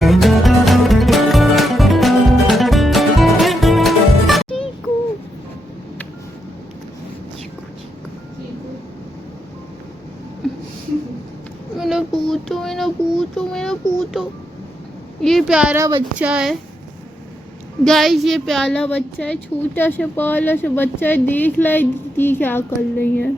मेरा पूतो। ये प्यारा बच्चा है गाइस, ये प्यारा बच्चा है, छोटा सा पाला सा बच्चा है। देख ला दीदी क्या कर रही है,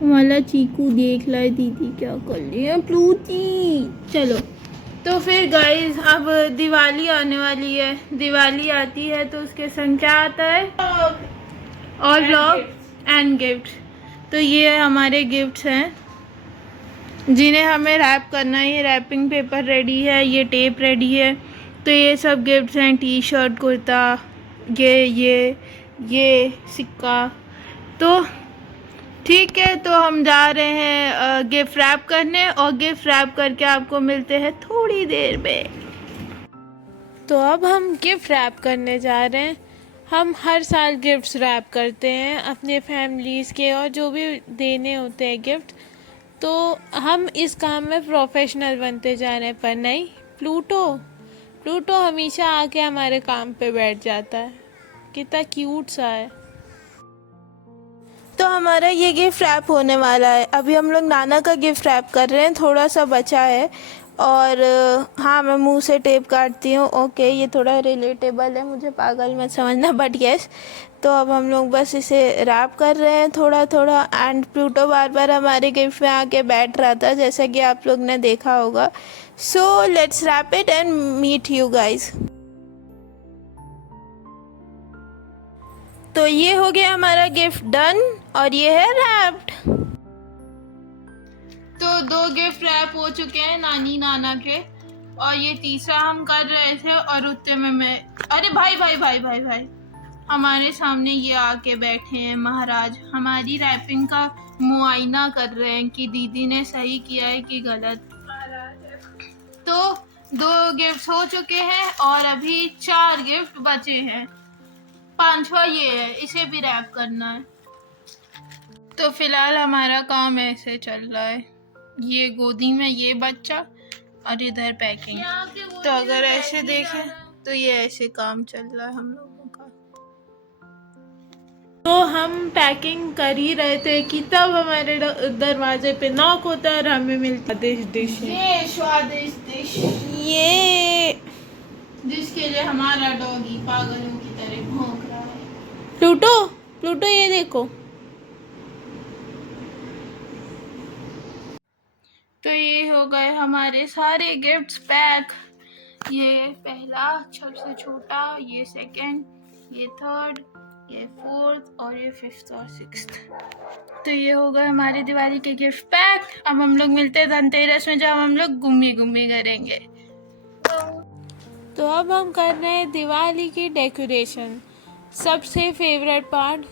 हमारा चीकू देख ला दीदी क्या कर रही है। प्लूटी चलो तो फिर गाइस अब दिवाली आने वाली है। दिवाली आती है तो उसके संग क्या आता है, और व्लॉग एंड गिफ्ट। तो ये हमारे गिफ्ट्स हैं जिन्हें हमें रैप करना है। ये रैपिंग पेपर रेडी है, ये टेप रेडी है। तो ये सब गिफ्ट्स हैं, टी शर्ट, कुर्ता, ये सिक्का। तो ठीक है, तो हम जा रहे हैं गिफ्ट रैप करने, और गिफ्ट रैप करके आपको मिलते हैं थोड़ी देर में। तो अब हम गिफ्ट रैप करने जा रहे हैं। हम हर साल गिफ्ट्स रैप करते हैं अपने फैमिलीज़ के, और जो भी देने होते हैं गिफ्ट। तो हम इस काम में प्रोफेशनल बनते जा रहे हैं, पर नहीं, प्लूटो हमेशा आके हमारे काम पे बैठ जाता है। कितना क्यूट सा है। तो हमारा ये गिफ्ट रैप होने वाला है। अभी हम लोग नाना का गिफ्ट रैप कर रहे हैं, थोड़ा सा बचा है। और हाँ, मैं मुंह से टेप काटती हूँ। ओके, ये थोड़ा रिलेटेबल है, मुझे पागल मत समझना, बट यस। तो अब हम लोग बस इसे रैप कर रहे हैं थोड़ा थोड़ा। एंड प्लूटो बार बार हमारे गिफ्ट में आके बैठ रहा था, जैसा कि आप लोग ने देखा होगा। So let's wrap it and meet you guys. तो ये हो गया हमारा गिफ्ट डन, और ये है रैप्ड। तो 2 गिफ्ट रैप हो चुके हैं नानी नाना के, और ये तीसरा हम कर रहे थे। और उतने में मैं, अरे भाई हमारे सामने ये आके बैठे हैं महाराज, हमारी रैपिंग का मुआयना कर रहे हैं कि दीदी ने सही किया है कि गलत। तो 2 गिफ्ट हो चुके हैं और अभी 4 गिफ्ट बचे हैं। 5वां ये है, इसे भी रैप करना है। तो फिलहाल हमारा काम ऐसे चल रहा है, ये गोदी में ये बच्चा और इधर पैकिंग। तो अगर ऐसे देखें तो ये ऐसे काम चल रहा है हम लोगों का। तो हम पैकिंग कर ही रहे थे कि तब हमारे दरवाजे पे नॉक होता है और हमें मिलती स्वादिष्ट डिश, ये स्वादिष्ट डिश, ये जिसके लिए हमारा डॉगी पागलों की तरह भौंक रहा है। प्लूटो ये देखो। तो ये हो गए हमारे सारे गिफ्ट्स पैक। ये पहला सबसे छोटा, ये सेकंड, ये थर्ड, ये फोर्थ, और ये 5th और 6th। तो ये हो गए हमारे दिवाली के गिफ्ट पैक। अब हम लोग मिलते हैं धनतेरस में, जब हम लोग गुम्मी करेंगे। तो अब हम कर रहे हैं दिवाली की डेकोरेशन। सबसे फेवरेट पार्ट,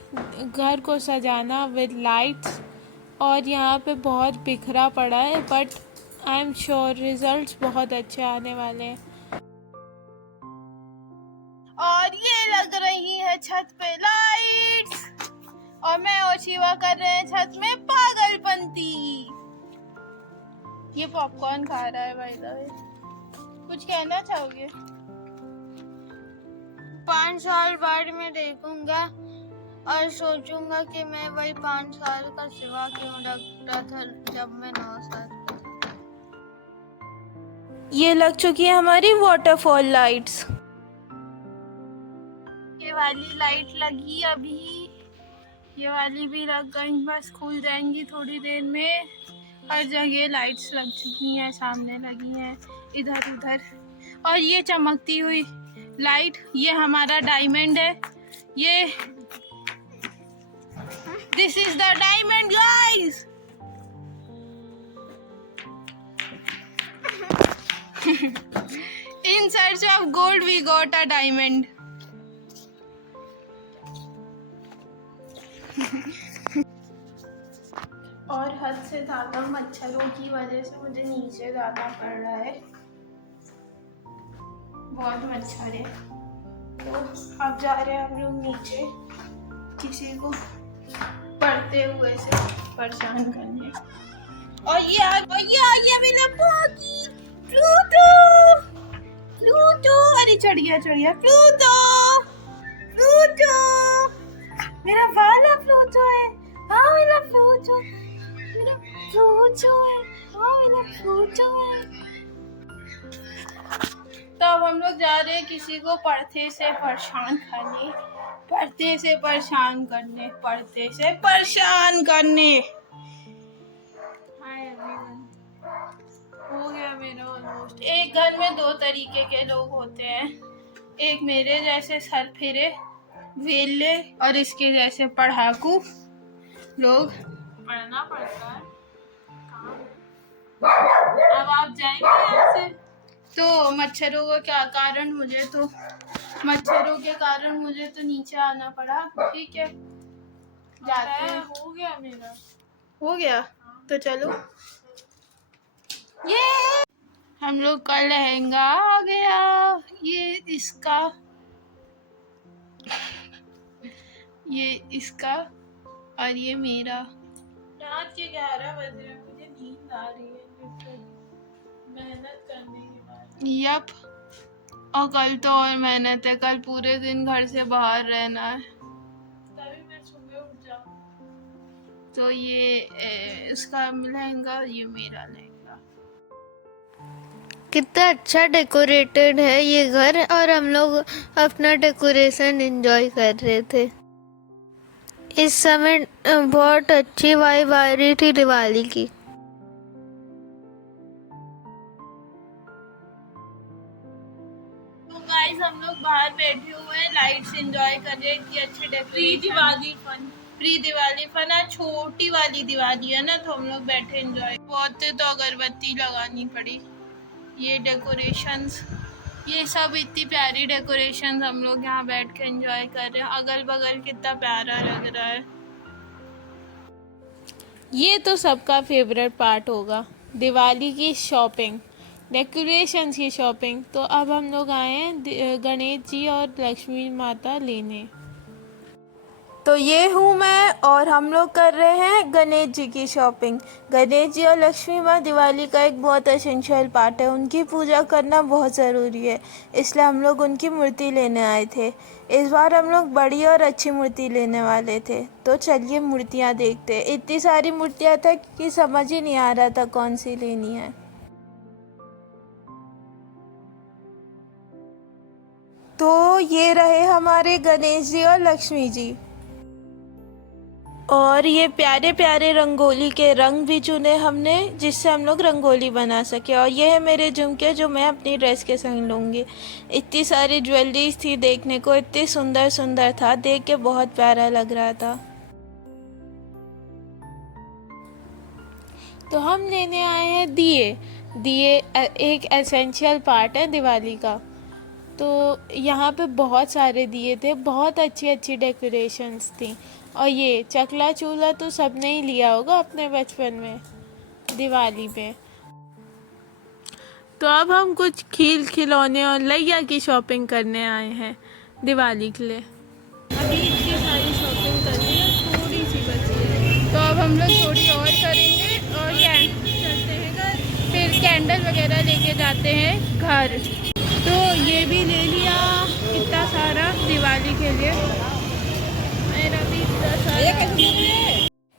घर को सजाना विद लाइट्स। और यहाँ पे बहुत बिखरा पड़ा है, but I am sure results बहुत अच्छे आने वाले हैं। और ये लग रही है छत पे लाइट्स, और मैं और शिवा कर रहे हैं छत में पागलपंती। ये पॉपकॉर्न खा रहा है बाय द वे। कुछ कहना चाहोगे? 5 साल बाद मैं देखूंगा और सोचूंगा कि मैं वही 5 साल का शिवा क्यों लगता था जब मैं 9 साल का था। ये लग चुकी है हमारी वाटरफॉल लाइट्स। ये वाली लाइट लगी अभी, ये वाली भी लग गई, बस खुल जाएंगी थोड़ी देर में। हर जगह लाइट्स लग चुकी हैं, सामने लगी हैं, इधर उधर। और ये चमकती हुई लाइट, ये हमारा डायमंड है। ये this is the diamond guys. In search of gold we got a diamond. और हद से ज़्यादा मच्छरों की वजह से मुझे नीचे जाना पड़ रहा है, बहुत मच्छर है। तो अब जा रहे हैं हम लोग नीचे किसी को पढ़ते हुए से परेशान करने। और ये आ गया मेरा पॉकी प्लूटो। प्लूटो, अरे चढ़ गया प्लूटो। प्लूटो मेरा वाला प्लूटो है। हाँ मेरा प्लूटो, मेरा प्लूटो है। हाँ मेरा प्लूटो है। तो अब हम लोग जा रहे हैं किसी को पढ़ते से परेशान करने, पढ़ते से परेशान करने, पढ़ते से परेशान करने। हाय एवरीवन, हो गया मेरा ऑलमोस्ट। एक घर में दो तरीके के लोग होते हैं, एक मेरे जैसे सर फिरे वेले और इसके जैसे पढ़ाकू लोग। पढ़ना पड़ता है। अब आप जाएंगे यहाँ से तो मच्छरों का क्या कारण, मच्छरों के कारण मुझे तो नीचे आना पड़ा। ठीक है, जाते हैं। हो गया मेरा, हो गया तो चलो। ये हम लोग का लहंगा आ गया, ये इसका और ये मेरा। रात के 11 बज रहे हैं, मुझे नींद आ रही है मेहनत करने के बाद। यप, और कल तो और मेहनत है, कल पूरे दिन घर से बाहर रहना है, तभी मैं सुबह उठ जाऊँ। तो ये इसका लहंगा, ये मेरा लहंगा। कितना अच्छा डेकोरेटेड है ये घर, और हम लोग अपना डेकोरेशन एंजॉय कर रहे थे। इस समय बहुत अच्छी वाइब आ रही थी दिवाली की। तो गाइस हम लोग बाहर बैठे हुए हैं, लाइट्स एंजॉय कर रहे हैं, इतनी अच्छी डेकोरेशन। प्री दिवाली फन आज छोटी वाली दिवाली है ना, तो हम लोग बैठे एंजॉय। बहुत तो अगरबत्ती लगानी पड़ी। ये डेकोरेशंस, ये सब इतनी प्यारी डेकोरेशंस हम लोग यहाँ बैठ के एंजॉय कर रहे हैं। अगल बगल कितना प्यारा लग रहा है। ये तो सबका फेवरेट पार्ट होगा, दिवाली की शॉपिंग, डेकोरेशंस की शॉपिंग। तो अब हम लोग आए हैं गणेश जी और लक्ष्मी माता लेने। तो ये हूँ मैं, और हम लोग कर रहे हैं गणेश जी की शॉपिंग। गणेश जी और लक्ष्मी माँ दिवाली का एक बहुत एसेंशियल पार्ट है, उनकी पूजा करना बहुत ज़रूरी है, इसलिए हम लोग उनकी मूर्ति लेने आए थे। इस बार हम लोग बड़ी और अच्छी मूर्ति लेने वाले थे, तो चलिए मूर्तियाँ देखते हैं। इतनी सारी मूर्तियाँ था कि समझ ही नहीं आ रहा था कौन सी लेनी है। तो ये रहे हमारे गणेश जी और लक्ष्मी जी, और ये प्यारे प्यारे रंगोली के रंग भी चुने हमने, जिससे हम लोग रंगोली बना सके। और ये है मेरे झुमके जो मैं अपनी ड्रेस के संग लूँगी। इतनी सारी ज्वेलरीज थी देखने को, इतनी सुंदर सुंदर था, देख के बहुत प्यारा लग रहा था। तो हम लेने आए हैं दिए। दिए एक एसेंशियल पार्ट है दिवाली का। तो यहाँ पे बहुत सारे दिए थे, बहुत अच्छी अच्छी डेकोरेशंस थी। और ये चकला चूल्हा तो सबने ही लिया होगा अपने बचपन में दिवाली पे। तो अब हम कुछ खिलौने और लैया की शॉपिंग करने आए हैं दिवाली के लिए। अभी इतनी सारी शॉपिंग कर ली है, थोड़ी सी बची है, तो अब हम लोग थोड़ी और करेंगे और चलते हैं घर, फिर कैंडल वगैरह लेके जाते हैं घर। तो ये भी ले लिया इतना सारा दिवाली के लिए, मेरा भी इतना सारा।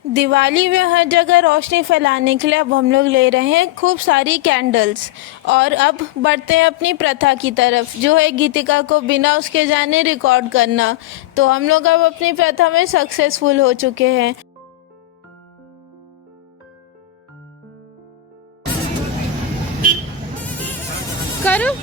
दिवाली में हर जगह रोशनी फैलाने के लिए अब हम लोग ले रहे हैं खूब सारी कैंडल्स। और अब बढ़ते हैं अपनी प्रथा की तरफ, जो है गीतिका को बिना उसके जाने रिकॉर्ड करना। तो हम लोग अब अपनी प्रथा में सक्सेसफुल हो चुके हैं। करो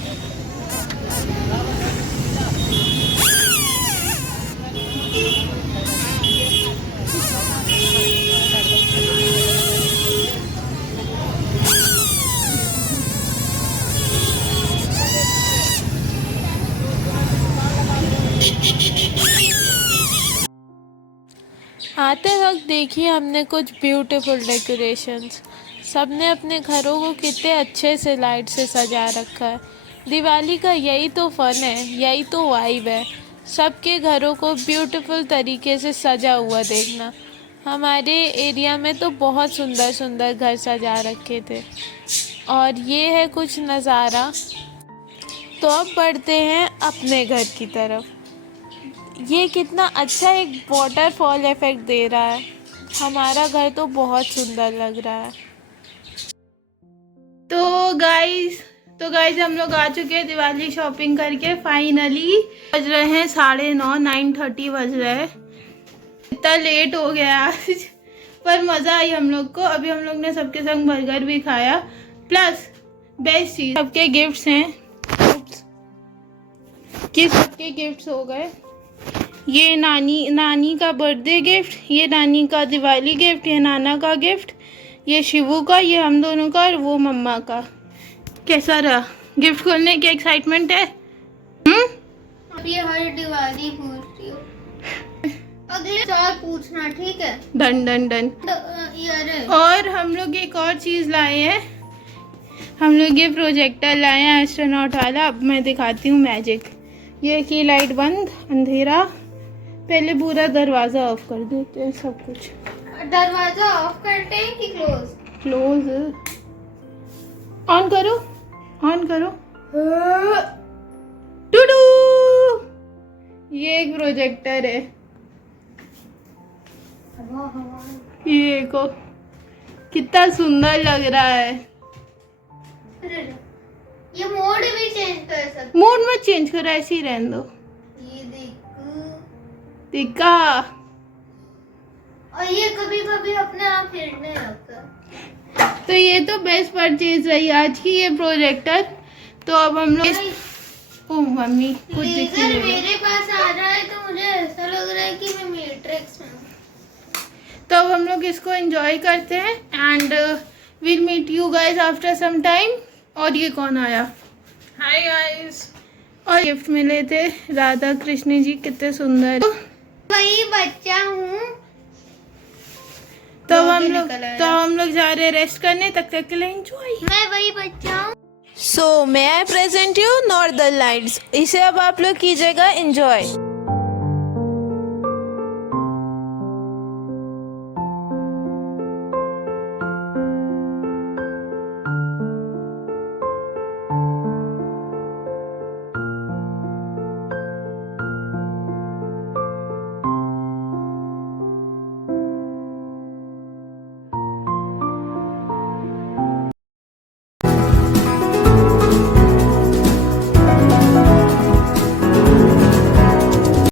आते वक्त देखिए हमने कुछ ब्यूटीफुल डेकोरेशंस, सबने अपने घरों को कितने अच्छे से लाइट से सजा रखा है। दिवाली का यही तो फन है, यही तो वाइब है, सबके घरों को ब्यूटीफुल तरीके से सजा हुआ देखना। हमारे एरिया में तो बहुत सुंदर सुंदर घर सजा रखे थे। और ये है कुछ नज़ारा। तो अब बढ़ते हैं अपने घर की तरफ। ये कितना अच्छा एक वाटरफॉल इफेक्ट दे रहा है। हमारा घर तो बहुत सुंदर लग रहा है। तो गाइस हम लोग आ चुके हैं दिवाली शॉपिंग करके फाइनली। बज रहे हैं 9:30, 9:30 बज रहे हैं। इतना लेट हो गया आज, पर मज़ा आई हम लोग को। अभी हम लोग ने सबके संग बर्गर भी खाया, प्लस बेस्ट चीज़ सबके गिफ्ट्स हैं कि सबके गिफ्ट्स हो गए। ये नानी का बर्थडे गिफ्ट, ये नानी का दिवाली गिफ्ट, ये नाना का गिफ्ट, ये शिवू का, ये हम दोनों का, और वो मम्मा का। कैसा रहा गिफ्ट खोलने की एक्साइटमेंट है? अब ये हर दिवाली पूछती हो, अगले साल पूछना, ठीक है? Done done done. यार और हम लोग एक और चीज़ लाए हैं। हम लोग ये प्रोजेक्टर लाए हैं एस्ट्रोनॉट वाला। अब मैं दिखाती हूँ मैजिक। ये की लाइट बंद, अंधेरा। पहले पूरा दरवाज़ा ऑफ कर देते हैं, सब कुछ। दरवाजा ऑफ करते हैं कि क्लोज? क्लोज। ऑन करो, ऑन करो। टुडू, ये एक प्रोजेक्टर है। ये देखो कितना सुंदर लग रहा है। ये मोड भी चेंज कर सकते? मोड मत चेंज करो, ऐसे ही रहने दो। ये देखो, देखा? और ये कभी कभी अपने आप हिलने लगता है। तो ये तो बेस्ट परचेज रही आज की, ये प्रोजेक्टर। तो अब हम लोग ओह मम्मी कुछ दिख नहीं रहा। मेरे पास आ रहा है तो मुझे ऐसा लग रहा है कि मैं मैट्रिक्स में हूँ। तो अब हम लोग इसको एंजॉय करते हैं and will meet you guys after some time. और ये कौन आया? Hi guys. और गिफ्ट मिले थे राधा कृष्ण जी, कितने सुंदर। वही बच्चा हूँ। तो हम लोग जा रहे हैं रेस्ट करने, तक तक के लिए एंजॉय। मैं वही बच्चा हूँ। सो मे आई प्रेजेंट यू नॉर्दर्न लाइट्स। इसे अब आप लोग कीजिएगा एंजॉय।